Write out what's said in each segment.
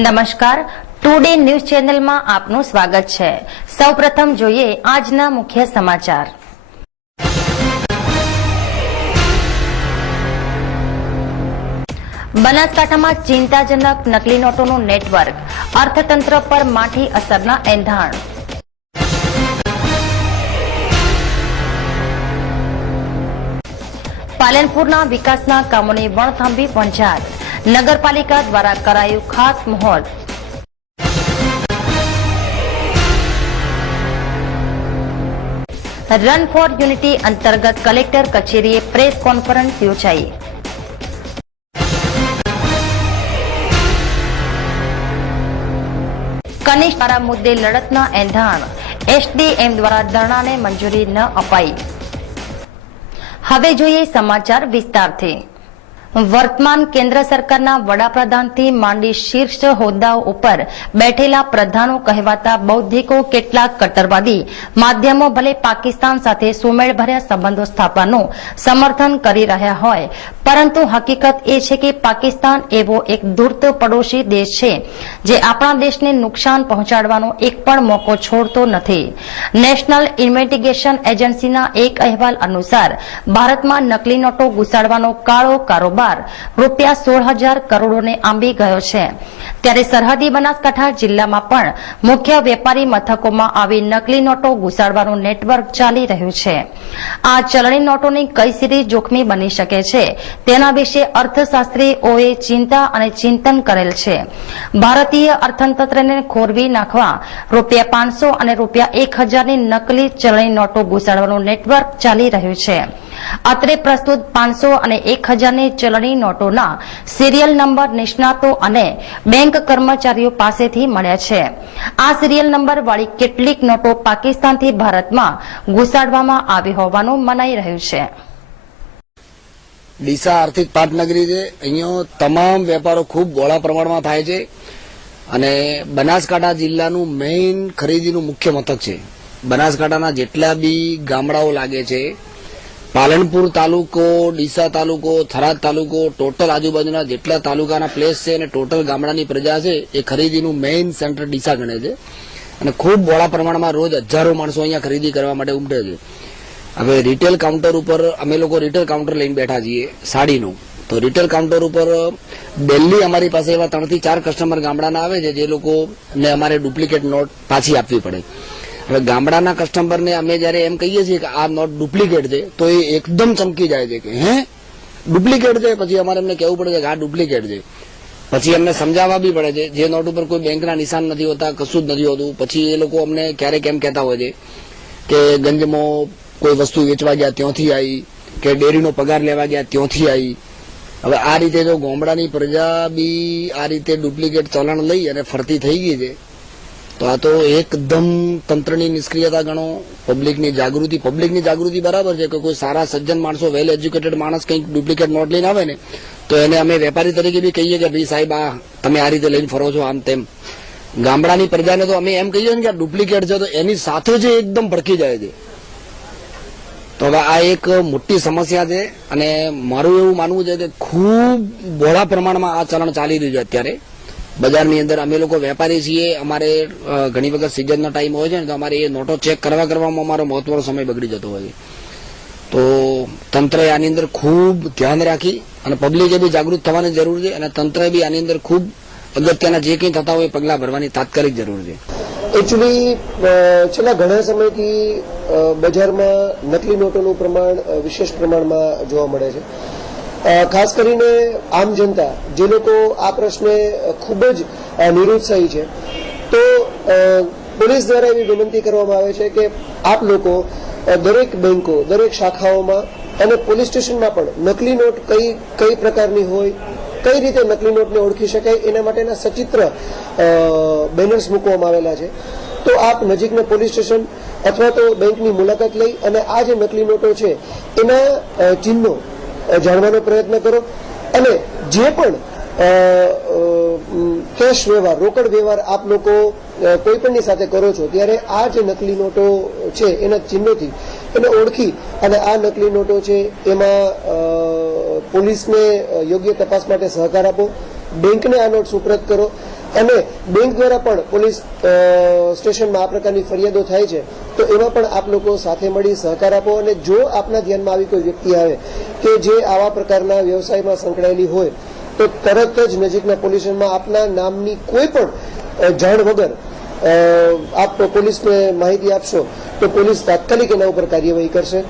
નમસ્કાર, today news ચેનલમાં આપનું સ્વાગત છે। સૌપ્રથમ જોઈએ આજના મુખ્ય સમાચાર। બનાસકાંઠામાં ચિંતાજનક નકલી નોટોનું નેટવર્ક, અર્થતંત્ર પર માઠી અસરના એંધાણ। પાલનપુરના વિકાસના કામોની વણથંભી પંચાયત, નગરપાલિકા દ્વારા કરાયું ખાસ મુહૂર્ત। રન ફોર યુનિટી અંતર્ગત કલેક્ટર કચેરીએ પ્રેસ કોન્ફરન્સ યોજાઈ। કનિષ્ઠ દ્વારા મુદ્દે લડતના એંધાણ, એસડીએમ દ્વારા ધરણાને મંજૂરી ન અપાઈ। હવે જોઈએ સમાચાર વિસ્તારથી। વર્તમાન કેન્દ્ર સરકારના વડાપ્રધાનથી માંડી શીર્ષ હોદ્દાઓ ઉપર બેઠેલા પ્રધાનો કહેવાતા બૌદ્ધિકો કેટલાક કટ્ટરવાદી માધ્યમો ભલે પાકિસ્તાન સાથે સુમેળભર્યા સંબંધો સ્થાપવાનું સમર્થન કરી રહ્યા હોય, પરંતુ હકીકત એ છે કે પાકિસ્તાન એવો એક ધૂર્ત પડોશી દેશ છે જે આપણા દેશને નુકસાન પહોંચાડવાનો એક પણ મોકો છોડતો નથી। નેશનલ ઇન્વેસ્ટિગેશન એજન્સીના એક અહેવાલ અનુસાર ભારતમાં નકલી નોટો ઘુસાડવાનો કાળો કારોબાર રૂપિયા 16,000 કરોડોને આંબી ગયો છે, ત્યારે સરહદી બનાસકાંઠા જિલ્લામાં પણ મુખ્ય વેપારી મથકોમાં આવી નકલી નોટો ઘુસાડવાનું નેટવર્ક ચાલી રહ્યું છે। આ ચલણી નોટોની કઈ સિરીઝ જોખમી બની શકે છે તેના વિશે અર્થશાસ્ત્રીઓએ ચિંતા અને ચિંતન કરેલ છે। ભારતીય અર્થતંત્રને ખોરવી નાખવા રૂપિયા 500 અને રૂપિયા 1,000ની નકલી ચલણી નોટો ઘુસાડવાનું નેટવર્ક ચાલી રહ્યું છે। અત્રે પ્રસ્તુત 500 અને 1,000ની ચલણી નોટોના સિરિયલ નંબર નિષ્ણાતો અને બેંક કર્મચારીઓ પાસેથી મળ્યા છે। આ સિરિયલ નંબર વાળી કેટલીક નોટો પાકિસ્તાનથી ભારતમાં ઘુસાડવામાં આવી હોવાનું મનાઈ રહ્યું છે। ડીસા આર્થિક પાટનગરી છે, અહીંયા તમામ વેપારો ખૂબ બહોળા પ્રમાણમાં થાય છે અને બનાસકાંઠા જિલ્લાનું મેઇન ખરીદીનું મુખ્ય મથક છે। બનાસકાંઠાના જેટલા બી ગામડાઓ લાગે છે, પાલનપુર તાલુકો, ડીસા તાલુકો, થરાદ તાલુકો, ટોટલ આજુબાજુના જેટલા તાલુકાના પ્લેસ છે અને ટોટલ ગામડાની પ્રજા છે એ ખરીદીનું મેઇન સેન્ટર ડીસા ગણે છે અને ખૂબ બહોળા પ્રમાણમાં રોજ હજારો માણસો અહીંયા ખરીદી કરવા માટે ઉમટે છે। હવે રિટેલ કાઉન્ટર ઉપર અમે લોકો રિટેલ કાઉન્ટર લઈને બેઠા છીએ સાડીનું, તો રિટેલ કાઉન્ટર ઉપર ડેલી અમારી પાસે એવા 3 થી 4 કસ્ટમર ગામડાના આવે છે જે લોકોને અમારે ડુપ્લિકેટ નોટ પાછી આપવી પડે। હવે ગામડાના કસ્ટમરને અમે જયારે એમ કહીએ છીએ કે આ નોટ ડુપ્લિકેટ છે તો એ એકદમ ચમકી જાય છે કે હે ડુપ્લિકેટ છે, પછી અમારે એમને કહેવું પડે છે કે આ ડુપ્લિકેટ છે। પછી એમને સમજાવવા બી પડે છે, જે નોટ ઉપર કોઈ બેંકના નિશાન નથી હોતા, કશું જ નથી હોતું। પછી એ લોકો અમને ક્યારેક એમ કહેતા હોય છે કે ગંજમાં કોઈ વસ્તુ વેચવા ગયા ત્યાંથી આવી, કે ડેરીનો પગાર લેવા ગયા ત્યાંથી આવી। હવે આ રીતે જો ગામડાની પ્રજા બી આ રીતે ડુપ્લિકેટ ચલણ લઈ અને ફરતી થઈ ગઈ છે તો આ તો એકદમ તંત્રની નિષ્ક્રિયતા ગણો। પબ્લિકની જાગૃતિ બરાબર છે કે કોઈ સારા સજ્જન માણસો, વેલ એજ્યુકેટેડ માણસ કંઈક ડુપ્લિકેટ નોટ લઈને આવે ને તો એને અમે વેપારી તરીકે બી કહીએ કે ભાઈ સાહેબ આ તમે આ રીતે લઈને ફરો છો આમ તેમ। ગામડાની પ્રજાને તો અમે એમ કહીએ ને કે આ ડુપ્લિકેટ છે તો એની સાથે જ એકદમ ભડકી જાય છે। તો હવે આ એક મોટી સમસ્યા છે અને મારું એવું માનવું છે કે ખૂબ બહોળા પ્રમાણમાં આ ચલણ ચાલી રહ્યું છે અત્યારે બજારની અંદર। અમે લોકો વેપારી છીએ, અમારે ઘણી વખત સિઝનનો ટાઈમ હોય છે ને તો અમારે એ નોટો ચેક કરવામાં અમારો મહત્વનો સમય બગડી જતો હોય છે। તો તંત્રએ આની અંદર ખૂબ ધ્યાન રાખી અને પબ્લિકે બી જાગૃત થવાની જરૂર છે અને તંત્રએ બી આની અંદર ખૂબ અગત્યના જે કંઈ થતા હોય એ પગલાં ભરવાની તાત્કાલિક જરૂર છે। એકચ્યુઅલી છેલ્લા ઘણા સમયથી બજારમાં નકલી નોટોનું પ્રમાણ વિશેષ પ્રમાણમાં જોવા મળે છે। ખાસ કરીને આમ જનતા જે લોકો આ પ્રશ્ને ખૂબ જ નિરુત્સાહી છે, તો પોલીસ દ્વારા એવી વિનંતી કરવામાં આવે છે કે આપ લોકો દરેક બેંકો, દરેક શાખાઓમાં અને પોલીસ સ્ટેશનમાં પણ નકલી નોટ કઈ પ્રકારની હોય, કઈ રીતે નકલી નોટને ઓળખી શકાય એના માટેના સચિત્ર બેનર્સ મૂકવામાં આવેલા છે। તો આપ નજીકના પોલીસ સ્ટેશન અથવા તો બેંકની મુલાકાત લઈ અને આ જે નકલી નોટો છે એના ચિહ્નો જાણવાનો પ્રયત્ન કરો અને જે પણ કેશ વ્યવહાર, રોકડ વ્યવહાર આપ લોકો કોઈ પણની સાથે કરો છો ત્યારે આ જે નકલી નોટો છે એના ચિહ્નોથી એને ઓળખી અને આ નકલી નોટો છે એમાં પોલીસને યોગ્ય તપાસ માટે સહકાર આપો, બેંકને આ નોટ સુપ્રત કરો અને બેંક દ્વારા પણ પોલીસ સ્ટેશનમાં આ પ્રકારની ફરિયાદો થાય છે તો એમાં પણ આપ લોકો સાથે મળી સહકાર આપો. અને જો આપના ધ્યાનમાં આવી કોઈ વ્યક્તિ આવે કે જે આવા પ્રકારના વ્યવસાયમાં સંકળાયેલી હોય તો તરત જ નજીકના પોલીસ સ્ટેશનમાં આપના નામની કોઈ પણ જાણ વગર આપ પોલીસને માહિતી આપશો તો પોલીસ તાત્કાલિક એના ઉપર કાર્યવાહી કરશે.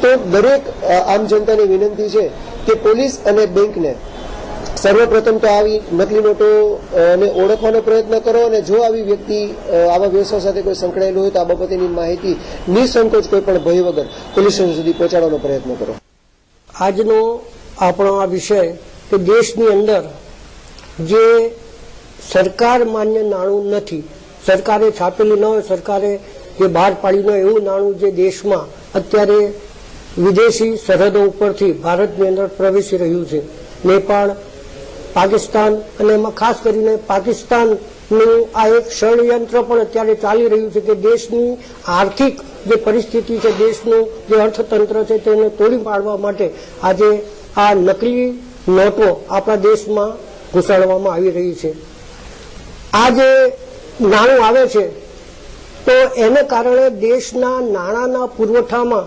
તો દરેક આમ જનતાની વિનંતી છે કે પોલીસ અને બેંકને સર્વપ્રથમ તો આવી નકલી નોટોને ઓળખવાનો પ્રયત્ન કરો અને જો આવી વ્યક્તિ આવા વ્યવસાય સાથે કોઈ સંકળાયેલું હોય તો આ બાબતેની માહિતી નિસંકોચ કોઈ પણ ભય વગર પોલીસ સ્ટેશન સુધી પહોંચાડવાનો પ્રયત્ન કરો. આજનો આપણો આ વિષય કે દેશની અંદર જે સરકાર માન્ય નાણું નથી, સરકારે છાપેલું ન હોય, સરકારે જે બહાર પાડ્યું ન હોય એવું નાણું જે દેશમાં અત્યારે વિદેશી સરહદો ઉપરથી ભારતની અંદર પ્રવેશી રહ્યું છે. નેપાળ, પાકિસ્તાન અને એમાં ખાસ કરીને પાકિસ્તાનનું આ એક ષડયંત્ર પણ અત્યારે ચાલી રહ્યું છે કે દેશની આર્થિક જે પરિસ્થિતિ છે, દેશનું જે અર્થતંત્ર છે તેને તોડી પાડવા માટે આજે આ નકલી નોટો આપણા દેશમાં ઘુસાડવામાં આવી રહી છે. આ જે નાણું આવે છે તો એને કારણે દેશના નાણાંના પુરવઠામાં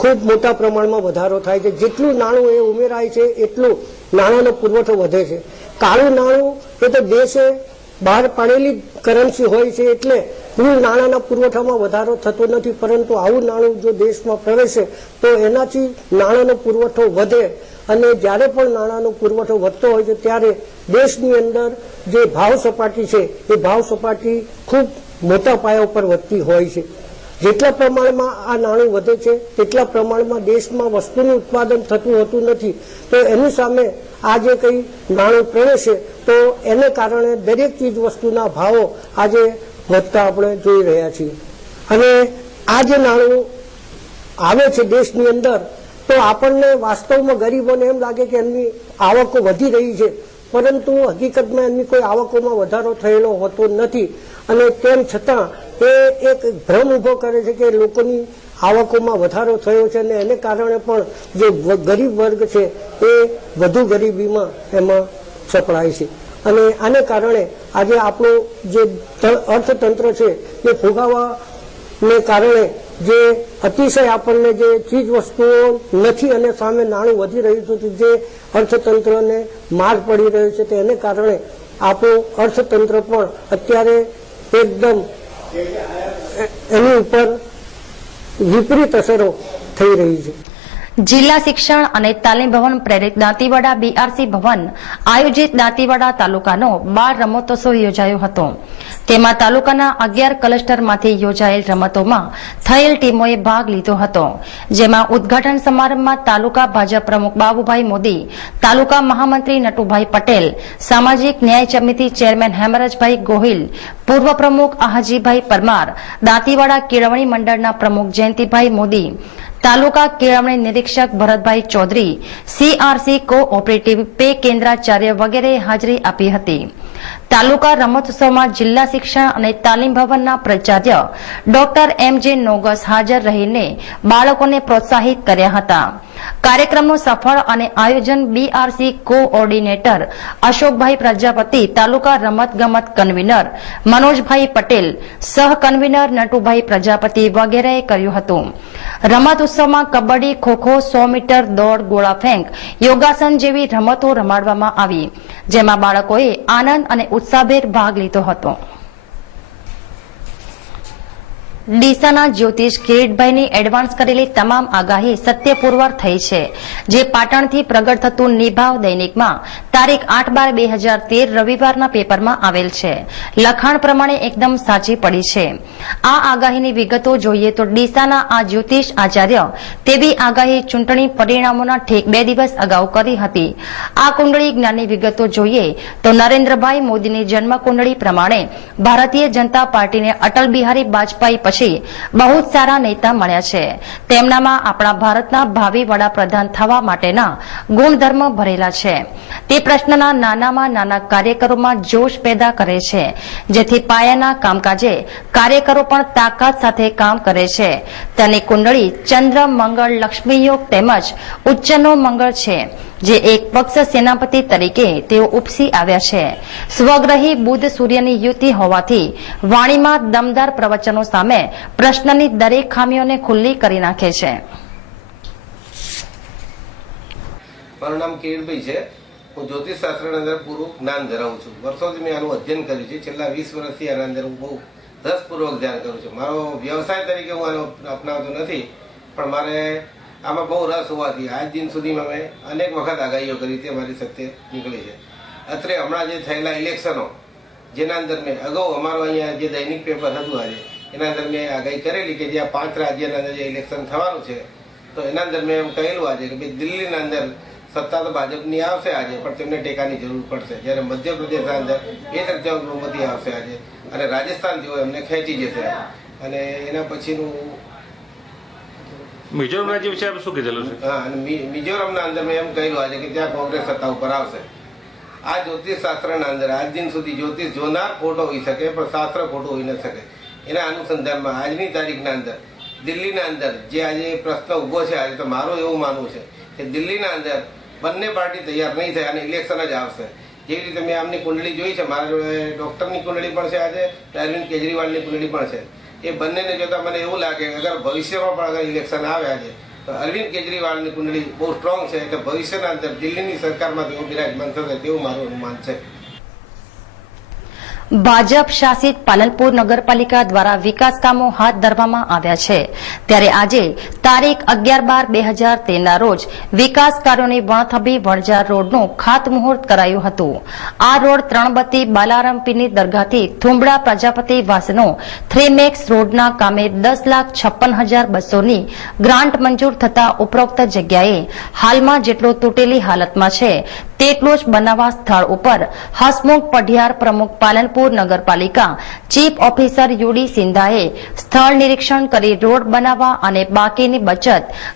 ખૂબ મોટા પ્રમાણમાં વધારો થાય છે. જેટલું નાણું એ ઉમેરાય છે એટલું નાણાંનો પુરવઠો વધે છે. કાળું નાણું એ તો દેશે બહાર પાડેલી કરન્સી હોય છે એટલે કુલ નાણાંના પુરવઠામાં વધારો થતો નથી, પરંતુ આવું નાણું જો દેશમાં પ્રવેશે તો એનાથી નાણાંનો પુરવઠો વધે અને જ્યારે પણ નાણાંનો પુરવઠો વધતો હોય છે ત્યારે દેશની અંદર જે ભાવ સપાટી છે એ ભાવ સપાટી ખૂબ મોટા પાયા ઉપર વધતી હોય છે. જેટલા પ્રમાણમાં આ નાણું વધે છે તેટલા પ્રમાણમાં દેશમાં વસ્તુનું ઉત્પાદન થતું હોતું નથી. તો એની સામે આ જે કંઈ નાણું પ્રવેશે તો એને કારણે દરેક ચીજ વસ્તુના ભાવો આજે વધતા આપણે જોઈ રહ્યા છીએ. અને આ જે નાણું આવે છે દેશની અંદર તો આપણને વાસ્તવમાં ગરીબોને એમ લાગે કે એમની આવકો વધી રહી છે, પરંતુ હકીકતમાં એમની કોઈ આવકોમાં વધારો થયેલો હોતો નથી. અને તેમ છતાં એ એક ભ્રમ ઉભો કરે છે કે લોકોની આવકોમાં વધારો થયો છે અને એને કારણે પણ જે ગરીબ વર્ગ છે એ વધુ ગરીબીમાં એમાં સપડાય છે. અને આને કારણે આજે આપણું જે અર્થતંત્ર છે એ ફુગાવાને કારણે જે અતિશય આપણને જે ચીજ વસ્તુઓ નથી અને સામે નાણું વધી રહ્યું છે, જે અર્થતંત્રને માર પડી રહ્યો છે, તેને કારણે આપણું અર્થતંત્ર પણ અત્યારે એકદમ એની ઉપર વિપરીત અસરો થઈ રહી છે. જિલ્લા શિક્ષણ અને તાલીમ ભવન પ્રેરિત દાંતીવાડા બીઆરસી ભવન આયોજિત દાંતીવાડા તાલુકાનો બાળ રમતોત્સવ યોજાયો હતો. તેમાં તાલુકાના 11 ક્લસ્ટરમાંથી યોજાયેલ રમતોમાં થયેલ ટીમોએ ભાગ લીધો હતો. જેમાં ઉદઘાટન સમારંભમાં તાલુકા ભાજપ પ્રમુખ બાબુભાઈ મોદી, તાલુકા મહામંત્રી નટુભાઈ પટેલ, સામાજિક ન્યાય સમિતિ ચેરમેન હેમરાજભાઈ ગોહિલ, પૂર્વ પ્રમુખ આહાજીભાઈ પરમાર, દાંતીવાડા કેળવણી મંડળના પ્રમુખ જયંતિભાઈ મોદી, તાલુકા કેળવણી નિરીક્ષક Bharatbhai Chaudhary, CRC cooperative pay કેન્દ્રાચાર્ય વગેરે હાજરી આપી હતી. તાલુકા રમતોત્સવમાં જિલ્લા શિક્ષણ અને તાલીમ ભવનના પ્રાચાર્ય ડોક્ટર એમ.જે. નોગસ હાજર રહીને બાળકોને પ્રોત્સાહિત કર્યા હતા. કાર્યક્રમનું સફળ અને આયોજન બીઆરસી કોઓર્ડિનેટર અશોકભાઈ પ્રજાપતિ, તાલુકા રમતગમત કન્વીનર મનોજભાઈ પટેલ, સહ કન્વીનર નટુભાઈ પ્રજાપતિ વગેરેએ કર્યું હતું. રમત ઉત્સવમાં કબડ્ડી, ખોખો, 100 મીટર દોડ, ગોળા ફેંક, યોગાસન જેવી રમતો રમાડવામાં આવી, જેમાં બાળકોએ આનંદ અને ઉત્સાહભેર ભાગ લીધો હતો. ડીસાના જ્યોતિષ કિરીટભાઈની એડવાન્સ કરેલી તમામ આગાહી સત્ય પુરવાર થઈ છે, જે પાટણથી પ્રગટ થતું નિભાવ દૈનિકમાં તારીખ 8/12/2013 રવિવારના પેપરમાં આવેલ છે. લખાણ પ્રમાણે એકદમ સાચી પડી છે. આ આગાહીની વિગતો જોઈએ તો ડીસાના આ જ્યોતિષ આચાર્ય તેવી આગાહી ચૂંટણી પરિણામોના ઠેક 2 દિવસ અગાઉ કરી હતી. આ કુંડળી જ્ઞાનની વિગતો જોઈએ તો નરેન્દ્રભાઈ મોદીની જન્મ કુંડળી પ્રમાણે ભારતીય જનતા પાર્ટીને અટલ બિહારી વાજપેયી પછી બહુ જ સારા નેતા મળ્યા છે. તેમનામાં આપણા ભારતના ભાવિ વડાપ્રધાન થવા માટેના ગુણધર્મ ભરેલા છે. તે પ્રશ્નના નાનામાં નાના કાર્યકરોમાં જોશ પેદા કરે છે, જેથી પાયાના કામકાજે કાર્યકરો પણ તાકાત સાથે કામ કરે છે. તેની કુંડળી ચંદ્ર, મંગળ, લક્ષ્મી યોગ તેમજ ઉચ્ચનો મંગળ છે. જે એક પક્ષ સેનાપતિ તરીકે તેઓ ઉપસી આવ્યા છે. સ્વગ્રહી બુધ સૂર્યની યુતિ હોવાથી વાણીમાં દમદાર પ્રવચનો સામે પ્રશ્નની દરેક ખામીઓને ખુલ્લી કરી નાખે છે. મારું નામ કિરીટભાઈ છે. હું જ્યોતિષ શાસ્ત્રની અંદર પૂરું જ્ઞાન ધરાવું છું. વર્ષોથી મેં આનું અધ્યયન કર્યું છે. છેલ્લા 20 વર્ષથી આના અંદર હું બહુ રસપૂર્વક ધ્યાન કરું છું. મારો વ્યવસાય તરીકે હું આનો અપનાવતો નથી, પણ મારે આમાં બહુ રસ હોવાથી આજ દિન સુધીમાં મેં અનેક વખત આગાહીઓ કરી તે મારી સત્ય નીકળી છે. અત્રે હમણાં જે થયેલા ઇલેક્શનો, જેના અંદર મેં અગાઉ અમારો અહીંયા જે દૈનિક પેપર હતું આજે, એના અંદર મેં આગાહી કરેલી કે જ્યાં 5 રાજ્યના અંદર જે ઇલેક્શન થવાનું છે, તો એના અંદર મેં એમ કહેલું આજે કે ભાઈ દિલ્હીના અંદર સત્તા તો ભાજપની આવશે આજે, પણ તેમને ટેકાની જરૂર પડશે. જ્યારે મધ્યપ્રદેશના અંદર 2/3 બહુમતી આવશે આજે, અને રાજસ્થાન જેવો એમને ખેંચી જશે. અને એના પછીનું મિઝોરમ રાજ્ય વિશે શું કીધેલું છે? હા, અને મિઝોરમના અંદર મેં એમ કહેલું આજે કે ત્યાં કોંગ્રેસ સત્તા ઉપર આવશે. આ જ્યોતિષ શાસ્ત્રના અંદર આજ દિન સુધી જ્યોતિષ જોનાર ખોટો હોઈ શકે, પણ શાસ્ત્ર ખોટું હોઈ ન શકે. એના અનુસંધાનમાં આજની તારીખના અંદર દિલ્હીના અંદર જે આજે પ્રશ્ન ઉભો છે, આજે તો મારું એવું માનવું છે કે દિલ્હીના અંદર બંને પાર્ટી તૈયાર નહીં થાય અને ઇલેક્શન જ આવશે. જેવી રીતે મેં આમની કુંડળી જોઈ છે, મારા જોડે ડોક્ટરની કુંડળી પણ છે આજે, અરવિંદ કેજરીવાલની કુંડળી પણ છે. એ બંનેને જોતા મને એવું લાગે કે અગર ભવિષ્યમાં પણ અગર ઇલેક્શન આવે આજે, તો અરવિંદ કેજરીવાલની કુંડળી બહુ સ્ટ્રોંગ છે કે ભવિષ્યના અંદર દિલ્હીની સરકારમાં તેઓ બિરાજમાન થશે તેવું મારું અનુમાન છે. ભાજપ શાસિત પાલનપુર નગરપાલિકા દ્વારા વિકાસ કામો હાથ ધરવામાં આવ્યા છે. ત્યારે આજે તારીખ 11/12/2013ના રોજ વિકાસ કાર્યોની વણથબી વણઝાર રોડનું ખાતમુહૂર્ત કરાયું હતું. આ રોડ ત્રણબત્તી બાલારામપીરની દરગાહથી થુંબડા પ્રજાપતિ વાસનો 3 મેક્સ રોડના કામે 10,56,200ની ગ્રાન્ટ મંજૂર થતા ઉપરોક્ત જગ્યાએ હાલમાં જેટલો તૂટેલી હાલતમાં છે તેટલું જ બનાવવા સ્થળ ઉપર હસમુખ પઢિયાર પ્રમુખ પાલનપુર નગરપાલિકા ચીફ ઓફિસર યુડી સિંધાએ સ્થળ નિરીક્ષણ કરી રોડ બનાવવા અને બાકીની બચત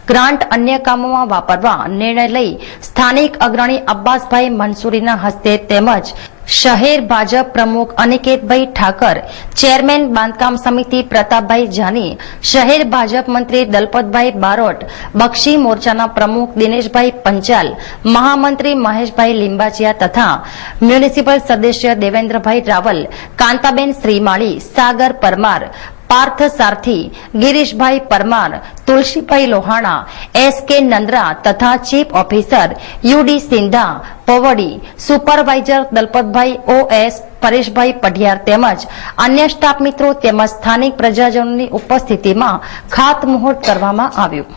ગ્રાન્ટ અન્ય કામોમાં વાપરવા નિર્ણય લઈ સ્થાનિક અગ્રણી અબ્બાસભાઈ મંસૂરીના હસ્તે તેમજ શહેર ભાજપ પ્રમુખ અનિકેતભાઈ ઠાકર, ચેરમેન બાંધકામ સમિતિ પ્રતાપભાઈ જાની, શહેર ભાજપ મંત્રી દલપતભાઈ બારોટ, બક્ષી મોરચાના પ્રમુખ દિનેશભાઈ પંચાલ, મહામંત્રી મહેશભાઈ લીંબાચિયા તથા મ્યુનિસિપલ સદસ્ય દેવેન્દ્રભાઈ રાવલ, કાંતાબેન શ્રીમાળી, સાગર પરમાર, પાર્થ સારથી, ગિરીશભાઈ પરમાર, તુલસીભાઈ લોહાણા, એસ.કે. નંદ્રા તથા chief officer U D Sindha, Povdi, supervisor Dalpatbhai O S, Pareshbhai Padhiyar તેમજ અન્ય સ્ટાફ મિત્રો તેમજ સ્થાનિક પ્રજાજનોની ઉપસ્થિતિમાં ખાતમુહૂર્ત કરવામાં આવ્યું.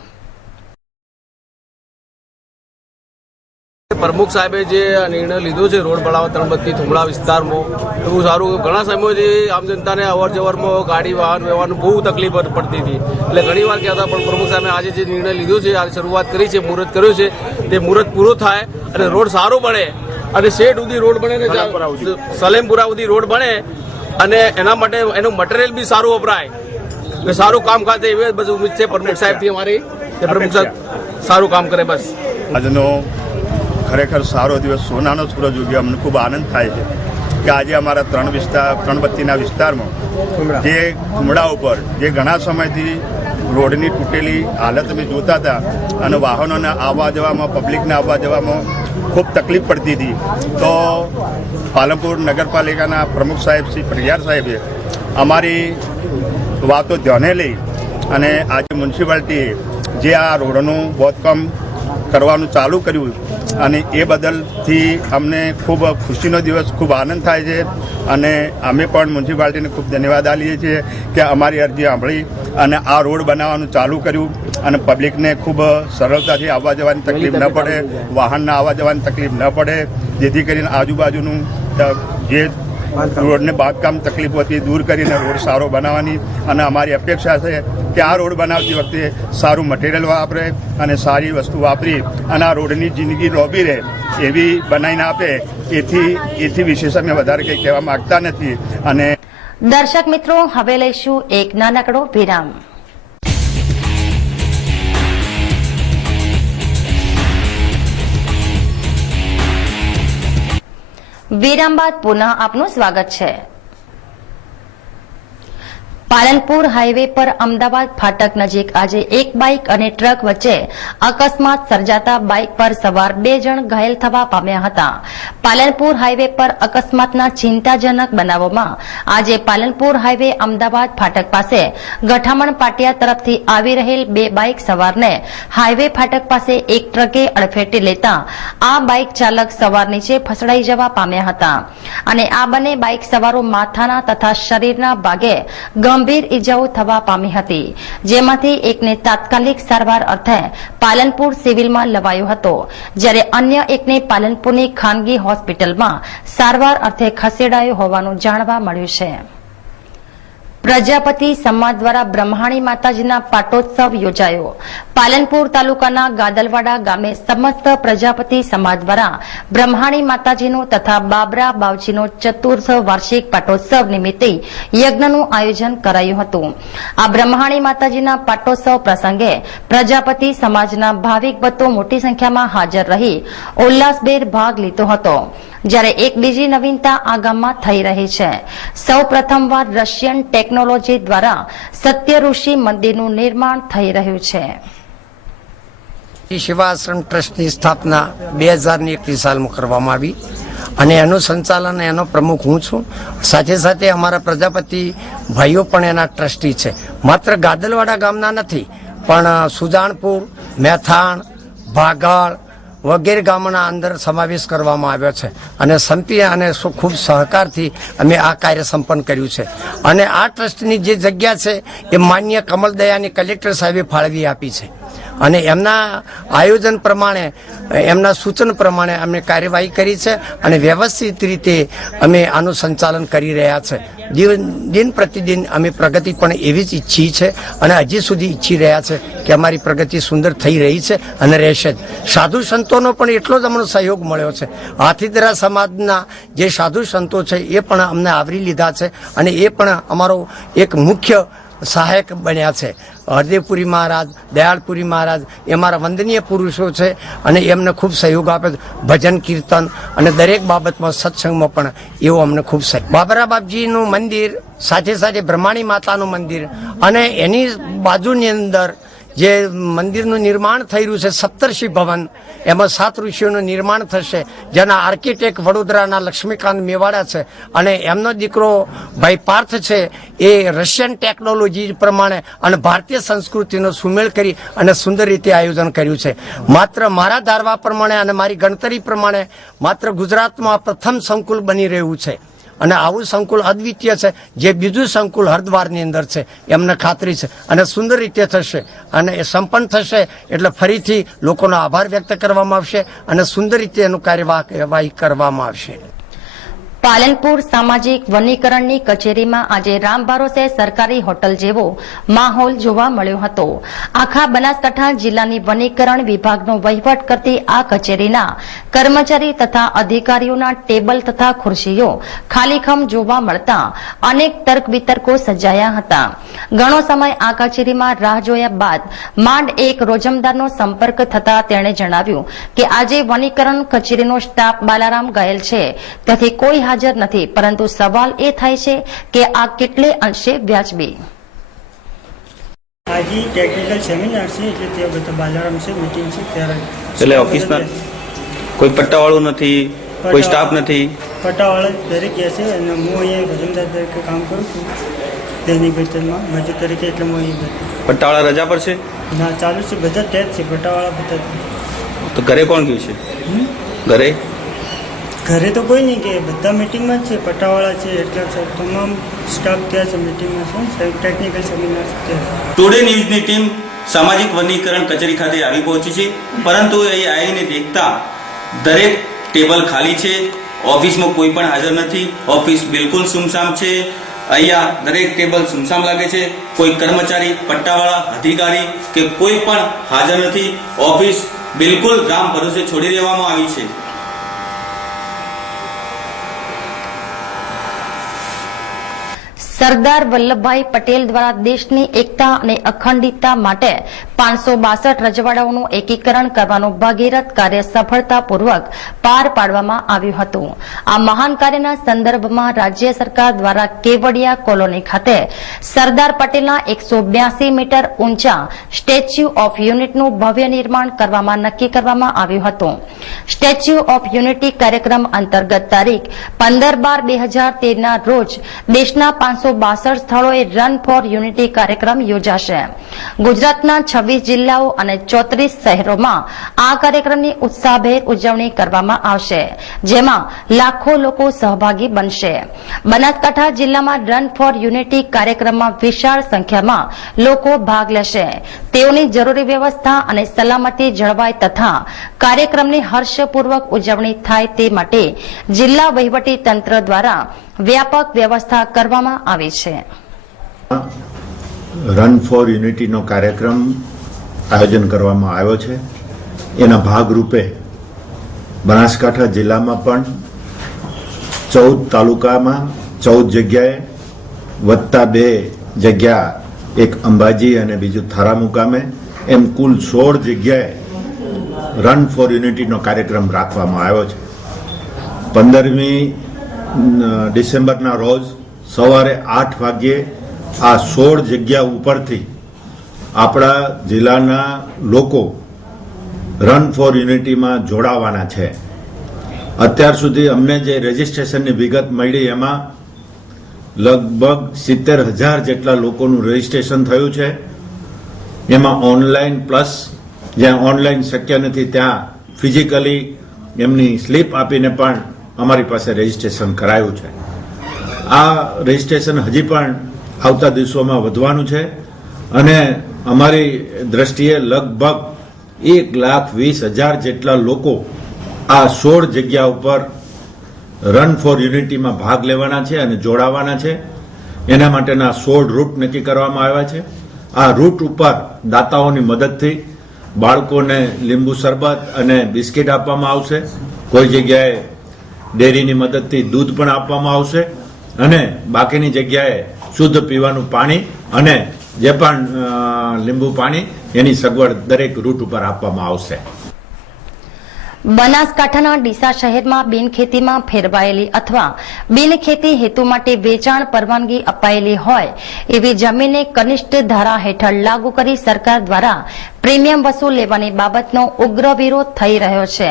પ્રમુખ સાહેબે જે નિર્ણય લીધો છે રોડ બનાવવા ત્રણબત્તી થુંબડા વિસ્તારમાં, એવું સારું. ઘણા સમયથી આમ જનતાને અવર જવરમાં ગાડી વાહન વ્યવહારનું બહુ તકલીફ પડતી હતી, એટલે ઘણી વાર કહેતા, પણ પ્રમુખ સાહેબે આજે જે નિર્ણય લીધો છે, આજે શરૂઆત કરી છે, મુહૂર્ત કર્યું છે, તે મુહૂર્ત પૂરો થાય અને રોડ સારો બને અને શેડ સુધી રોડ બને ને સલેમપુરા સુધી રોડ બને અને એના માટે એનું મટીરિયલ બી સારું વપરાય ને સારું કામ ખાતે એવી બધું ઉમ્મીદ છે પ્રમુખ સાહેબથી અમારી, કે પ્રમુખ સાહેબ સારું કામ કરે. બસ આજનો ખરેખર સારો દિવસ, સોનાનો સૂરજ ઉગ્યો. અમને ખૂબ આનંદ થાય છે કે આજે અમારા ત્રણબત્તીના વિસ્તારમાં જે થુંબડા ઉપર જે ઘણા સમયથી રોડની તૂટેલી હાલત અમે જોતા હતા અને વાહનોને આવવા જવામાં, પબ્લિકને આવવા જવામાં ખૂબ તકલીફ પડતી હતી, તો પાલનપુર નગરપાલિકાના પ્રમુખ સાહેબ શ્રી પઢિયાર સાહેબે અમારી વાતો ધ્યાને લઈ અને આજે મ્યુનિસિપાલિટીએ જે આ રોડનું બાંધકામ કરવાનું ચાલુ કર્યું અને એ બદલથી અમને ખૂબ ખુશીનો દિવસ, ખૂબ આનંદ થાય છે અને અમે પણ મ્યુનિસિપાલિટીને ખૂબ ધન્યવાદ આપીએ છીએ કે અમારી અરજી સાંભળી અને આ રોડ બનાવવાનું ચાલુ કર્યું અને પબ્લિકને ખૂબ સરળતાથી આવવા જવાની તકલીફ ન પડે, વાહનના આવવા જવાની તકલીફ ન પડે, જેથી કરીને આજુબાજુનું જે રોડને બાંધકામ તકલીફો હતી દૂર કરીને રોડ સારો બનાવવાની અને અમારી અપેક્ષા છે કે આ રોડ બનાવતી વખતે સારું મટીરિયલ વાપરે અને સારી વસ્તુ વાપરી અને આ રોડની જિંદગી લોભી રહે એવી બનાવીને આપે. એથી વિશેષ અમે વધારે કંઈ કહેવા માંગતા નથી. અને દર્શક મિત્રો, હવે લઈશું એક નાનકડો વિરામ. વિરામ બાદ પુનઃ આપનું સ્વાગત છે. પાલનપુર હાઈવે પર અમદાવાદ ફાટક નજીક આજે એક બાઇક અને ટ્રક વચ્ચે અકસ્માત સર્જાતા બાઇક પર સવાર 2 જણ ઘાયલ થવા પામ્યા હતા. પાલનપુર હાઈવે પર અકસ્માતના ચિંતાજનક બનાવોમાં આજે પાલનપુર હાઈવે અમદાવાદ ફાટક પાસે ગઠામણ પાટિયા તરફથી આવી રહેલ 2 બાઇક સવારને હાઈવે ફાટક પાસે એક ટ્રકે અડફેટે લેતા આ બાઇક ચાલક સવાર નીચે ફસડાઈ જવા પામ્યા હતા અને આ બંને બાઇક સવારો માથાના તથા શરીરના ભાગે ગંભીર ઇજાઓ થવા પામી હતી, જેમાંથી એકને તાત્કાલિક સારવાર અર્થે પાલનપુર સિવિલમાં લવાયો હતો, જ્યારે અન્ય એકને પાલનપુરની ખાનગી હોસ્પિટલમાં સારવાર અર્થે ખસેડાયો હોવાનું જાણવા મળ્યું છે. પ્રજાપતિ સમાજ દ્વારા બ્રહ્માણી માતાજીના પાટોત્સવ યોજાયો. પાલનપુર તાલુકાના ગાદલવાડા ગામે સમસ્ત પ્રજાપતિ સમાજ દ્વારા બ્રહ્માણી માતાજીનો તથા બાબરા બાવજીનો ચતુર્થ વાર્ષિક પાટોત્સવ નિમિત્તે યજ્ઞનું આયોજન કરાયું હતું. આ બ્રહ્માણી માતાજીના પાટોત્સવ પ્રસંગે પ્રજાપતિ સમાજના ભાવિક ભક્તો મોટી સંખ્યામાં હાજર રહી ઉલ્લાસભેર ભાગ લીધો હતો. જ્યારે એક બીજી નવીનતા આ ગામમાં થઈ રહી છે. સૌ પ્રથમવાર રશિયન ટેકનોલોજી દ્વારા સત્ય ઋષિ મંદિરનું નિર્માણ થઈ રહ્યું છે. સેવાશ્રમ ટ્રસ્ટની સ્થાપના 2021 સાલમાં કરવામાં આવી અને એનું સંચાલન એનો પ્રમુખ હું છું. સાથે સાથે અમારા પ્રજાપતિ ભાઈઓ પણ એના ટ્રસ્ટી છે. માત્ર ગાદલવાડા ગામના નથી પણ સુજાણપુર, મેથાણ, ભાગાળ વગેરે ગામોના અંદર સમાવેશ કરવામાં આવ્યો છે અને સંપી અને ખૂબ સહકારથી અમે આ કાર્ય સંપન્ન કર્યું છે. અને આ ટ્રસ્ટની જે જગ્યા છે એ માન્ય કમલદયાની કલેક્ટર સાહેબે ફાળવી આપી છે અને એમના આયોજન પ્રમાણે, એમના સૂચન પ્રમાણે અમે કાર્યવાહી કરી છે અને વ્યવસ્થિત રીતે અમે આનું સંચાલન કરી રહ્યા છે. દિન પ્રતિદિન અમે પ્રગતિ પણ એવી જ ઈચ્છી છે અને હજી સુધી ઈચ્છી રહ્યા છે કે અમારી પ્રગતિ સુંદર થઈ રહી છે અને રહેશે જ. સાધુ સંતોનો પણ એટલો જ અમને સહયોગ મળ્યો છે. હાથીદરા સમાજના જે સાધુ સંતો છે એ પણ અમને આવરી લીધા છે અને એ પણ અમારો એક મુખ્ય સહાયક બન્યા છે. હરદેવપુરી મહારાજ, દયાળપુરી મહારાજ એ અમારા વંદનીય પુરુષો છે અને એમને ખૂબ સહયોગ આપે. ભજન કીર્તન અને દરેક બાબતમાં સત્સંગમાં પણ એવો અમને ખૂબ સહયોગ. બાબરા બાપજીનું મંદિર, સાથે સાથે બ્રહ્માણી માતાનું મંદિર અને એની બાજુની અંદર જે મંદિરનું નિર્માણ થઈ રહ્યું છે સપ્તર્ષિ ભવન, એમાં 7 ઋષિઓનું નિર્માણ થશે, જેના આર્કિટેક્ટ વડોદરાના લક્ષ્મીકાંત મેવાડા છે અને એમનો દીકરો ભાઈ પાર્થ છે એ રશિયન ટેકનોલોજી પ્રમાણે અને ભારતીય સંસ્કૃતિનો સુમેળ કરી અને સુંદર રીતે આયોજન કર્યું છે. માત્ર મારા ધારવા પ્રમાણે અને મારી ગણતરી પ્રમાણે માત્ર ગુજરાતમાં પ્રથમ સંકુલ બની રહ્યું છે અને આવું સંકુલ અદ્વિતીય છે. જે બીજું સંકુલ હરદ્વારની અંદર છે એમને ખાતરી છે અને સુંદર રીતે થશે અને એ સંપન્ન થશે એટલે ફરીથી લોકોનો આભાર વ્યક્ત કરવામાં આવશે અને સુંદર રીતે એનું કાર્યવાહી કરવામાં આવશે. પાલનપુર સામાજિક વનીકરણની કચેરીમાં આજે રામ ભરોસે સરકારી હોટલ જેવો માહોલ જોવા મળ્યો હતો. આખા બનાસકાંઠા જિલ્લાની વનીકરણ વિભાગનો વહીવટ કરતી આ કચેરીના કર્મચારી તથા અધિકારીઓના ટેબલ તથા ખુરશીઓ ખાલીખમ જોવા મળતા અનેક તર્ક વિતર્કો સર્જાયા હતા. ઘણો સમય આ કચેરીમાં રાહ જોયા બાદ માંડ એક રોજમદારનો સંપર્ક થતા તેણે જણાવ્યું કે આજે વનીકરણ કચેરીનો સ્ટાફ બાલારામ ગયેલ છે, તેથી કોઈ હાજર નથી, પરંતુ સવાલ એ થાય છે કે આ કેટલે અંશે વ્યાજબી. આજે ટેકનિકલ સેમિનાર છે એટલે તે બધા બાલારામ છે, મીટિંગ છે ત્યારે એટલે ઓફિસના કોઈ પટ્ટાવાળું નથી, કોઈ સ્ટાફ નથી. પટ્ટાવાળા દરેક ગયા છે અને હું અહીંયા વજનદાર તરીકે કામ કરું છું દૈનિક વેતનમાં મજૂર તરીકે, એટલે હું અહીંયા પટ્ટાવાળા રજા પર છે? ના, ચાલુ છે, બધા ત્યાં જ છે પટ્ટાવાળા બધા. તો ઘરે કોણ ગયું છે? ઘરે તો કોઈ નહીં, કે બધા મિટિંગમાં જ છે, પટ્ટાવાળા છે એટલે તમામ સ્ટાફ ત્યાં છે, મિટિંગમાં છે, ટેકનિકલ સેમિનાર છે. ટુડે ન્યૂઝની ટીમ સામાજિક વનીકરણ કચેરી ખાતે આવી પહોંચી છે, પરંતુ અહીં આવીને દેખતા દરેક ટેબલ ખાલી છે, ઓફિસમાં કોઈ પણ હાજર નથી, ઓફિસ બિલકુલ સુમસામ છે. અહીંયા દરેક ટેબલ સુમસામ લાગે છે, કોઈ કર્મચારી, પટ્ટાવાળા, અધિકારી કે કોઈ પણ હાજર નથી. ઓફિસ બિલકુલ રામ ભરોસે છોડી દેવામાં આવી છે. સરદાર વલ્લભભાઈ પટેલ દ્વારા દેશની એકતા અને અખંડિતતા માટે 562 રજવાડાઓનું એકીકરણ કરવાનું ભગીરથ કાર્ય સફળતાપૂર્વક પાર પાડવામાં આવ્યું હતું. આ મહાન કાર્યના સંદર્ભમાં રાજ્ય સરકાર દ્વારા કેવડિયા કોલોની ખાતે સરદાર પટેલના 182 મીટર ઊંચા સ્ટેચ્યુ ઓફ યુનિટનું ભવ્ય નિર્માણ કરવામાં નક્કી કરવામાં આવ્યું હતું. સ્ટેચ્યુ ઓફ યુનિટી કાર્યક્રમ અંતર્ગત તારીખ 15/12/2013ના રોજ દેશના 562 સ્થળોએ રન ફોર યુનિટી કાર્યક્રમ યોજાશે. ગુજરાતના 26 જિલ્લાઓ અને 34 શહેરોમાં આ કાર્યક્રમની ઉત્સાહભેર ઉજવણી કરવામાં આવશે, જેમાં લાખો લોકો સહભાગી બનશે. બનાસકાંઠા જિલ્લામાં રન ફોર યુનિટી કાર્યક્રમમાં વિશાળ સંખ્યામાં લોકો ભાગ લેશે. તેઓની જરૂરી વ્યવસ્થા અને સલામતી જળવાય તથા કાર્યક્રમની હર્ષપૂર્વક ઉજવણી થાય તે માટે જિલ્લા વહીવટી તંત્ર દ્વારા વ્યાપક વ્યવસ્થા કરવામાં આવી છે. રન ફોર યુનિટીનો કાર્યક્રમ આયોજન કરવામાં આવ્યો છે. એના ભાગરૂપે બનાસકાંઠા જિલ્લામાં પણ 14 તાલુકામાં 14 જગ્યાએ વત્તા 2 જગ્યા, એક અંબાજી અને બીજું થારા મુકામે, એમ કુલ 16 જગ્યાએ રન ફોર યુનિટીનો કાર્યક્રમ રાખવામાં આવ્યો છે. 15મી ડિસેમ્બરના રોજ સવારે 8 વાગ્યે આ 16 જગ્યા ઉપરથી આપણા જિલ્લાના લોકો રન ફોર યુનિટીમાં જોડાવાના છે. અત્યાર સુધી અમને જે રજીસ્ટ્રેશનની વિગત મળી એમાં લગભગ 70,000 જેટલા લોકોનું રજીસ્ટ્રેશન થયું છે. એમાં ઓનલાઈન પ્લસ જ્યાં ઓનલાઈન શક્ય નથી ત્યાં ફિઝિકલી એમની સ્લીપ આપીને પણ અમારી પાસે રજીસ્ટ્રેશન કરાયું છે. આ રજીસ્ટ્રેશન હજી પણ આવતા દિવસોમાં વધવાનું છે અને અમારી દ્રષ્ટિએ લગભગ 1,20,000 જેટલા લોકો આ 16 જગ્યા ઉપર રન ફોર યુનિટીમાં ભાગ લેવાના છે અને જોડાવાના છે. એના માટેના 16 રૂટ નક્કી કરવામાં આવ્યા છે. આ રૂટ ઉપર દાતાઓની મદદથી બાળકોને લીંબુ શરબત અને બિસ્કિટ આપવામાં આવશે. કોઈ જગ્યાએ ડેરીની મદદથી દૂધ પણ આપવામાં આવશે અને બાકીની જગ્યાએ શુદ્ધ પીવાનું પાણી અને જે પણ લીંબુ પાણી એની સગવડ દરેક રૂટ ઉપર આપવામાં આવશે. બનાસકાંઠાના ડીસા શહેરમાં બિનખેતીમાં ફેરવાયેલી અથવા બિનખેતી હેતુ માટે વેચાણ પરવાનગી અપાયેલી હોય એવી જમીનને કનિષ્ઠ ધારા હેઠળ લાગુ કરી સરકાર દ્વારા પ્રીમિયમ વસૂલ લેવાની બાબતનો ઉગ્ર વિરોધ થઈ રહ્યો છે.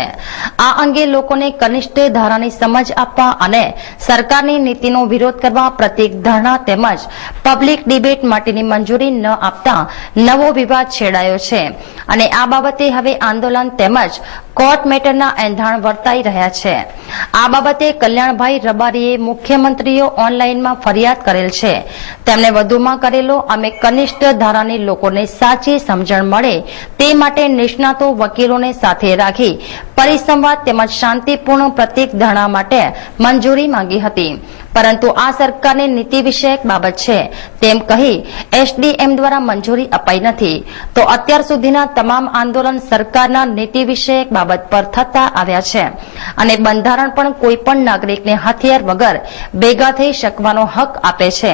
આ અંગે લોકોને કનિષ્ઠ ધારાની સમજ આપવા અને સરકારની નીતિનો વિરોધ કરવા પ્રતિક ધરણા તેમજ પબ્લિક ડિબેટ માટેની મંજૂરી ન આપતા નવો વિવાદ છેડાયો છે અને આ બાબતે હવે આંદોલન તેમજ કોર્ટ મેટરના એંધાણ વર્તાઈ રહ્યા છે. આ બાબતે કલ્યાણભાઈ રબારીએ મુખ્યમંત્રીઓ ઓનલાઈનમાં ફરિયાદ કરેલ છે. તેમણે વધુમાં કરેલો અમે કનિષ્ઠ ધારાની લોકોને સાચી સમજણ મળે તે માટે નિષ્ણાતો વકીલોને સાથે રાખી પરિસંવાદ તેમજ શાંતિપૂર્ણ પ્રતિક ધરણા માટે મંજૂરી માંગી હતી, પરંતુ આ સરકારની નીતિ વિષયક બાબત છે તેમ કહી એસડીએમ દ્વારા મંજૂરી અપાઈ નથી. તો અત્યાર સુધીના તમામ આંદોલન સરકારના નીતિ વિષયક બાબત પર થતા આવ્યા છે અને બંધારણ પણ કોઈ પણ નાગરિકને હથિયાર વગર ભેગા થઈ શકવાનો હક આપે છે,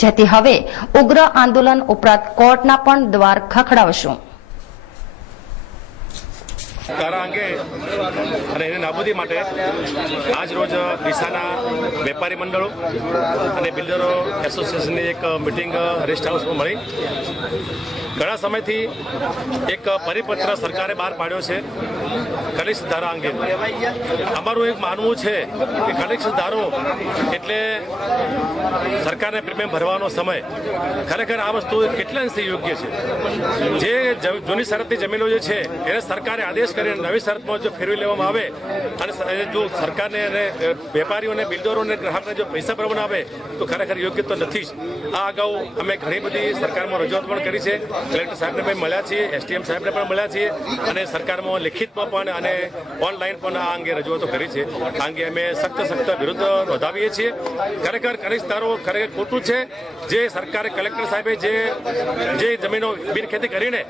જેથી હવે ઉગ્ર આંદોલન ઉપરાંત કોર્ટના પણ દ્વાર ખખડાવશું. ધારા અંગે અને એની નાબૂદી માટે આજ રોજ ડીસાના વેપારી મંડળો અને બિલ્ડરો એસોસિએશનની એક મિટિંગ રેસ્ટ હાઉસમાં મળી. ઘણા સમયથી એક પરિપત્ર સરકારે બહાર પાડ્યો છે કનિષ્ઠ ધારા અંગે. અમારું એક માનવું છે કે કનિષ્ઠ ધારો એટલે સરકારને પ્રીમિયમ ભરવાનો સમય. ખરેખર આ વસ્તુ કેટલા અંશે યોગ્ય છે? જે જૂની શરતની જમીનો જે છે એને સરકારે આદેશ કરીને નવી શરતમાં જો ફેરવી લેવામાં આવે અને જો સરકારને અને વેપારીઓને બિલ્ડરોને ગ્રાહકને જો પૈસા ભરવાના આવે તો ખરેખર યોગ્ય તો નથી જ. આ અગાઉ અમે ઘણી બધી સરકારમાં રજૂઆત પણ કરી છે. કલેક્ટર સાહેબને પણ મળ્યા છીએ, એસડીએમ સાહેબને પણ મળ્યા છીએ અને સરકારમાં લિખિતમાં પણ અને ઓનલાઈન પણ આ અંગે રજૂઆતો કરી છે. આ અંગે અમે સખ્ત વિરોધ નોંધાવીએ છીએ. ખરેખર કનિષ્ઠ ધારો ખરેખર ખોટું છે. જે સરકારે કલેક્ટર સાહેબે જે જમીનો બિનખેતી કરીને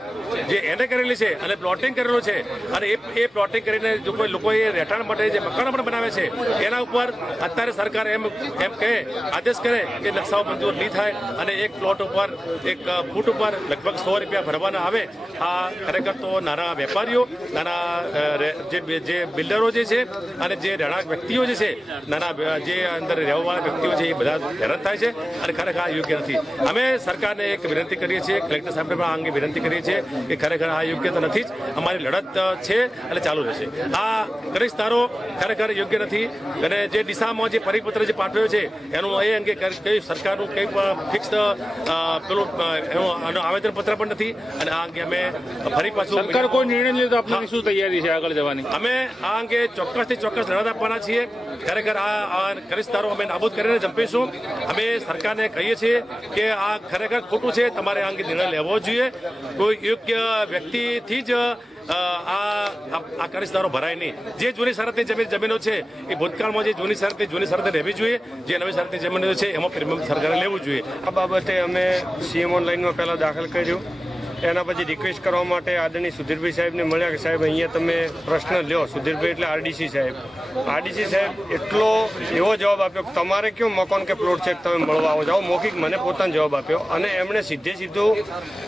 જે એને કરેલી છે અને પ્લોટિંગ કરેલું છે અને અને એ પ્લોટિંગ કરીને જો કોઈ લોકોએ રહેઠાણ માટે જે મકાનો પણ બનાવે છે એના ઉપર અત્યારે સરકાર એમ કહે આદેશ કરે કે નકશાઓ મંજૂર નહીં થાય અને એક પ્લોટ ઉપર એક ફૂટ ઉપર લગભગ 100 રૂપિયા ભરવાના આવે. આ ખરેખર તો નાના વેપારીઓ, નાના જે બિલ્ડરો જે છે અને જે રહેણાંક વ્યક્તિઓ જે છે, નાના જે અંદર રહેવાવાળા વ્યક્તિઓ છે, એ બધા હેરાન થાય છે અને ખરેખર આ યોગ્ય નથી. અમે સરકારને એક વિનંતી કરીએ છીએ, કલેક્ટર સાહેબને પણ આ અંગે વિનંતી કરીએ છીએ કે ખરેખર આ યોગ્ય તો નથી જ. અમારી લડત છે અને ચાલુ રહેશે. આ પ્રવેશધારો ખરેખર યોગ્ય નથી અને જે દિશામાં જે પરિપત્ર જે પાઠવ્યો છે એનું એ અંગે કઈ સરકારનું કંઈ પણ ફિક્સ પેલું એનું આવેદનપત્ર પણ નથી અને આ અંગે અમે ફરી પાછું સરકાર કોઈ નિર્ણય લે તો આપની શું તૈયારી છે આગળ જવાની? અમે આ અંગે ચોક્કસથી ચોક્કસ લડત આપવાના છીએ. ખરેખર આ ખરીદદારો અમે નાબૂદ કરીને જંપીશું. અમે સરકારને કહીએ છીએ કે આ ખરેખર ખોટું છે, તમારે આ અંગે નિર્ણય લેવો જોઈએ. કોઈ યોગ્ય વ્યક્તિથી જ આ ખરીદદારો ભરાય નહીં. જે જૂની શરતની જમીનો છે એ ભૂતકાળમાં જે જૂની શરતે રહેવી જોઈએ. જે નવી શરતની જમીનો છે એમાં પ્રીમિયમ સરકારે લેવું જોઈએ. આ બાબતે અમે સીએમ ઓનલાઈનમાં પહેલાં દાખલ કર્યું. એના પછી રિક્વેસ્ટ કરવા માટે આદરણીય સુધીરભાઈ સાહેબને મળ્યા કે સાહેબ અહીંયા તમે પ્રશ્ન લ્યો. સુધીરભાઈ એટલે આરડીસી સાહેબ. આરડીસી સાહેબ એટલો એવો જવાબ આપ્યો કે તમારે કેવું મકાન કે પ્લોટ છે તમે મળવા આવો જાઓ. મૌખિક મને પોતાનો જવાબ આપ્યો અને એમણે સીધું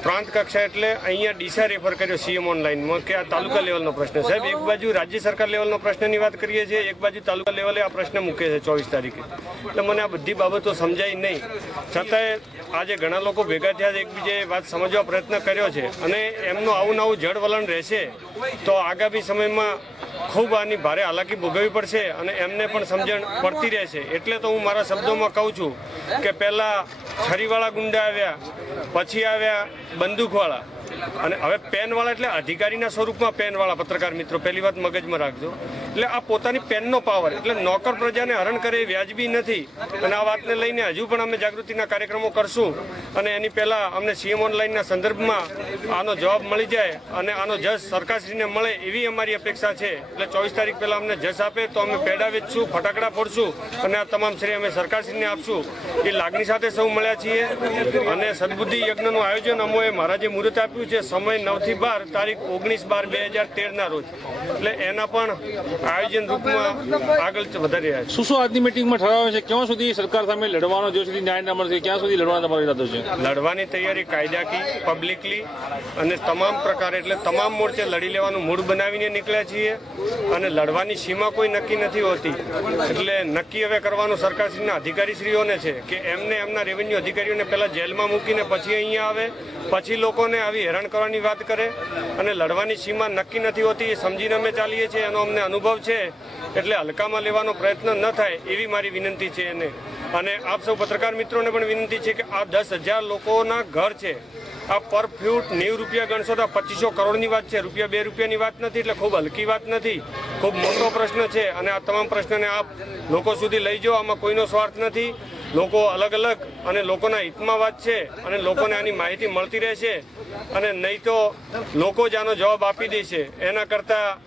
પ્રાંત કક્ષા એટલે અહીંયા ડીસા રેફર કર્યો સીએમ ઓનલાઈનમાં કે આ તાલુકા લેવલનો પ્રશ્ન. સાહેબ એક બાજુ રાજ્ય સરકાર લેવલનો પ્રશ્નની વાત કરીએ છીએ, એક બાજુ તાલુકા લેવલે આ પ્રશ્ન મૂકે છે 24 તારીખે. એટલે મને આ બધી બાબતો સમજાય નહીં. છતાંય આજે ઘણા લોકો ભેગા થયા એકબીજાએ વાત સમજવા પ્રયત્ન કર્યો છે અને એમનું આવું નવું જડ વલણ રહેશે તો આગામી સમયમાં ખૂબ આની ભારે હાલાકી ભોગવવી પડશે અને એમને પણ સમજણ પડતી રહેશે. એટલે તો હું મારા શબ્દોમાં કહું છું કે પહેલાં છરીવાળા ગુંડા આવ્યા, પછી આવ્યા બંદૂકવાળા અને હવે પેનવાળા એટલે અધિકારીના સ્વરૂપમાં પેનવાળા. પત્રકાર મિત્રો પહેલી વાત મગજમાં રાખજો. એટલે આ પોતાની પેનનો પાવર એટલે નોકર પ્રજાને હરણ કરે એ વ્યાજબી નથી અને આ વાતને લઈને હજુ પણ અમે જાગૃતિના કાર્યક્રમો કરશું અને એની પહેલા અમને સીએમ ઓનલાઈનના સંદર્ભમાં આનો જવાબ મળી જાય અને આનો જજ સરકારશ્રીને મળે એવી અમારી અપેક્ષા છે. એટલે 24 તારીખ પહેલા અમને જજ આપે તો અમે પેડા વેચશું, ફટાકડા ફોડશું અને આ તમામ શ્રેય અમે સરકારશ્રીને આપશું. એ લાગણી સાથે સૌ મળ્યા છીએ અને સદબુદ્ધિ યજ્ઞનું આયોજન અમોએ મહારાજે મુહૂર્ત આપ્યું છે સમય 9 થી 12 તારીખ 19/12/2013 રોજ. એટલે એના પણ આયોજન રૂપમાં આગળ વધારી રહ્યા છે. શું આજની મિટિંગમાં ઠરાવે છે? ક્યાં સુધી સરકાર સામે લડવાનો, જ્યાં સુધી ન્યાય ન મળશે ક્યાં સુધી લડવાનો તમારો ઈરાદો છે? લડવાની તૈયારી કાયદાકી, પબ્લિકલી અને તમામ પ્રકારે એટલે તમામ મોરચે લડી લેવાનું મૂડ બનાવીને નીકળ્યા છીએ અને લડવાની સીમા કોઈ નક્કી નથી હોતી. એટલે નક્કી હવે કરવાનું સરકારશ્રીના અધિકારીશ્રીઓને છે કે એમને એમના રેવન્યુ અધિકારીઓને પહેલા જેલમાં મૂકીને પછી અહીંયા આવે, પછી લોકોને આવી હેરાન કરવાની વાત કરે અને લડવાની સીમા નક્કી નથી હોતી એ સમજીને અમે ચાલીએ છીએ. એનો અમને અનુભવ છે એટલે હલકામાં લેવાનો પ્રયત્ન ન થાય એવી મારી વિનંતી છે એને. અને આપ સૌ પત્રકાર મિત્રોને પણ વિનંતી છે કે આ 10,000 લોકોના ઘર છે. આ પર ફ્યુટ 90 રૂપિયા ગણશો તો 2500 કરોડની વાત છે. ₹2 રૂપિયાની વાત નથી. એટલે ખૂબ હલકી વાત નથી, ખૂબ મોટો પ્રશ્ન છે અને આ તમામ પ્રશ્નને આપ લોકો સુધી લઈ જાઓ. આમાં કોઈનો સ્વાર્થ નથી. લોકો અલગ અલગ અને લોકોના હિતમાં વાત છે અને લોકોને આની માહિતી મળતી રહેશે અને નહીં તો લોકો જ આનો જવાબ આપી દેશે. એના કરતાં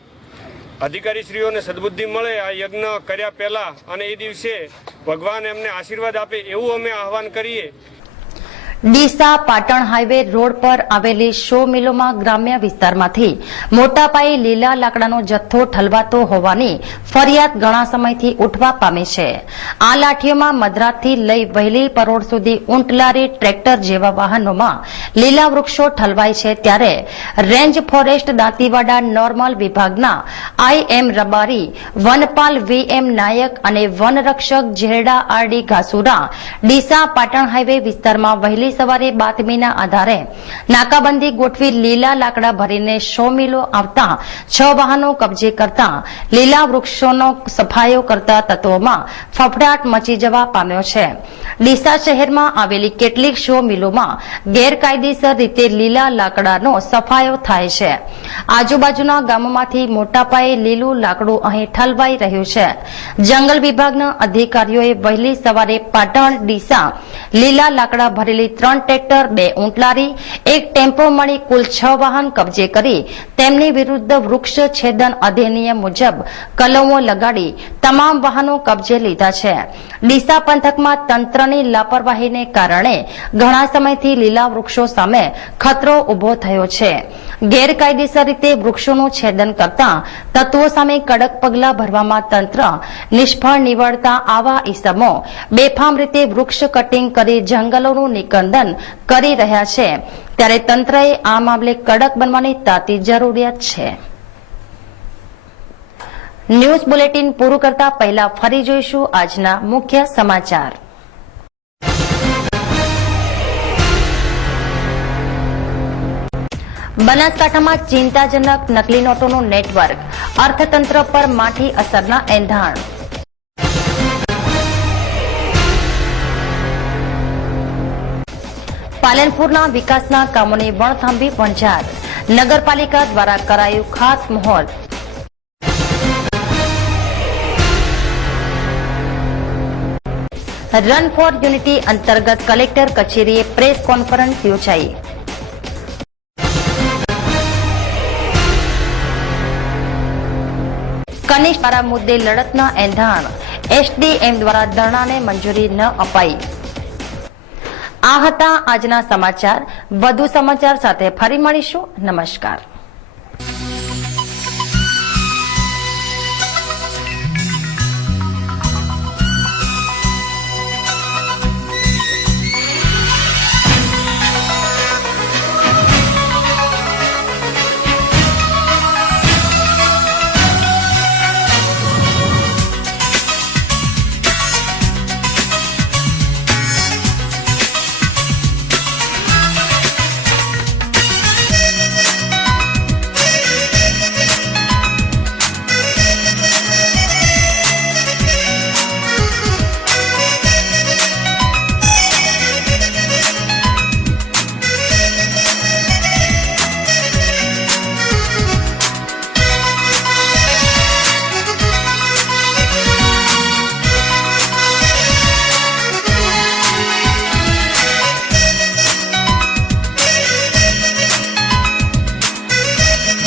અધિકારીશ્રીઓને સદબુદ્ધિ મળે આ યજ્ઞ કર્યા પહેલા અને એ દિવસે ભગવાન એમને આશીર્વાદ આપે એવું અમે આહવાન કરીએ. ડીસા પાટણ હાઈવે રોડ પર આવેલી શો મિલોમાં ગ્રામ્ય વિસ્તારમાંથી મોટા પાયે લીલા લાકડાનો જથ્થો ઠલવાતો હોવાની ફરિયાદ ઘણા સમયથી ઉઠવા પામી છે. આ લાઠીઓમાં મધરાતથી લઈ વહેલી પરોઢ સુધી ઊંટ લારી, ટ્રેક્ટર જેવા વાહનોમાં લીલા વૃક્ષો ઠલવાય છે. ત્યારે રેન્જ ફોરેસ્ટ દાંતીવાડા નોર્મલ વિભાગના IM રબારી, વનપાલ VM નાયક અને વનરક્ષક ઝેરડા RD ઘાસુરા ડીસા પાટણ હાઈવે વિસ્તારમાં વહેલી સવારે બાતમીના આધારે નાકાબંધી ગોઠવી લીલા લાકડા ભરીને શો મિલો આવતા 6 વાહનો કબજે કરતા લીલા વૃક્ષોનો સફાયો કરતા તત્વોમાં ફફડાટ મચી જવા પામ્યો છે. ડીસા શહેરમાં આવેલી કેટલીક શો મિલોમાં ગેરકાયદેસર રીતે લીલા લાકડાનો સફાયો થાય છે. આજુબાજુના ગામોમાંથી મોટા પાયે લીલું લાકડું અહીં ઠલવાઈ રહ્યું છે. જંગલ વિભાગના અધિકારીઓએ વહેલી સવારે પાટણ ડીસા લીલા લાકડા ભરેલી 3 ટ્રેક્ટર, 2 ઊંટ લારી, 1 ટેમ્પો મળી કુલ 6 વાહન કબજે કરી તેમની વિરુદ્ધ વૃક્ષ છેદન અધિનિયમ મુજબ કલમો લગાડી તમામ વાહનો કબજે લીધા છે. ડીસા પંથકમાં તંત્રની લાપરવાહીને કારણે ઘણા સમયથી લીલા વૃક્ષો સામે ખતરો ઉભો થયો છે. ગેરકાયદેસર રીતે વૃક્ષોનું છેદન કરતા તત્વો સામે કડક પગલાં ભરવામાં તંત્ર નિષ્ફળ નીવડતા આવા ઈસમો બેફામ રીતે વૃક્ષ કટિંગ કરી જંગલોનું નિકંદન કરી રહ્યા છે. ત્યારે તંત્રએ આ મામલે કડક બનવાની તાતી જરૂરિયાત છે. ન્યૂઝ બુલેટિન પૂરું કરતા પહેલા ફરી જોઈશું આજના મુખ્ય સમાચાર. બનાસકાંઠામાં ચિંતાજનક નકલી નોટોનું નેટવર્ક, અર્થતંત્ર પર માઠી અસરના એંધાણ. પાલનપુરના વિકાસના કામોની વણથાંભી વણઝાર, નગરપાલિકા દ્વારા કરાયું ખાતમુહૂર્ત. રન ફોર યુનિટી અંતર્ગત કલેક્ટર કચેરીએ પ્રેસ કોન્ફરન્સ યોજાઈ. કનિષ્ઠ દ્વારા મુદ્દે લડતના એંધાણ, એસડીએમ દ્વારા ધરણાને મંજૂરી ન અપાઈ. આ હતા આજના સમાચાર. વધુ સમાચાર સાથે ફરી મળીશું. નમસ્કાર.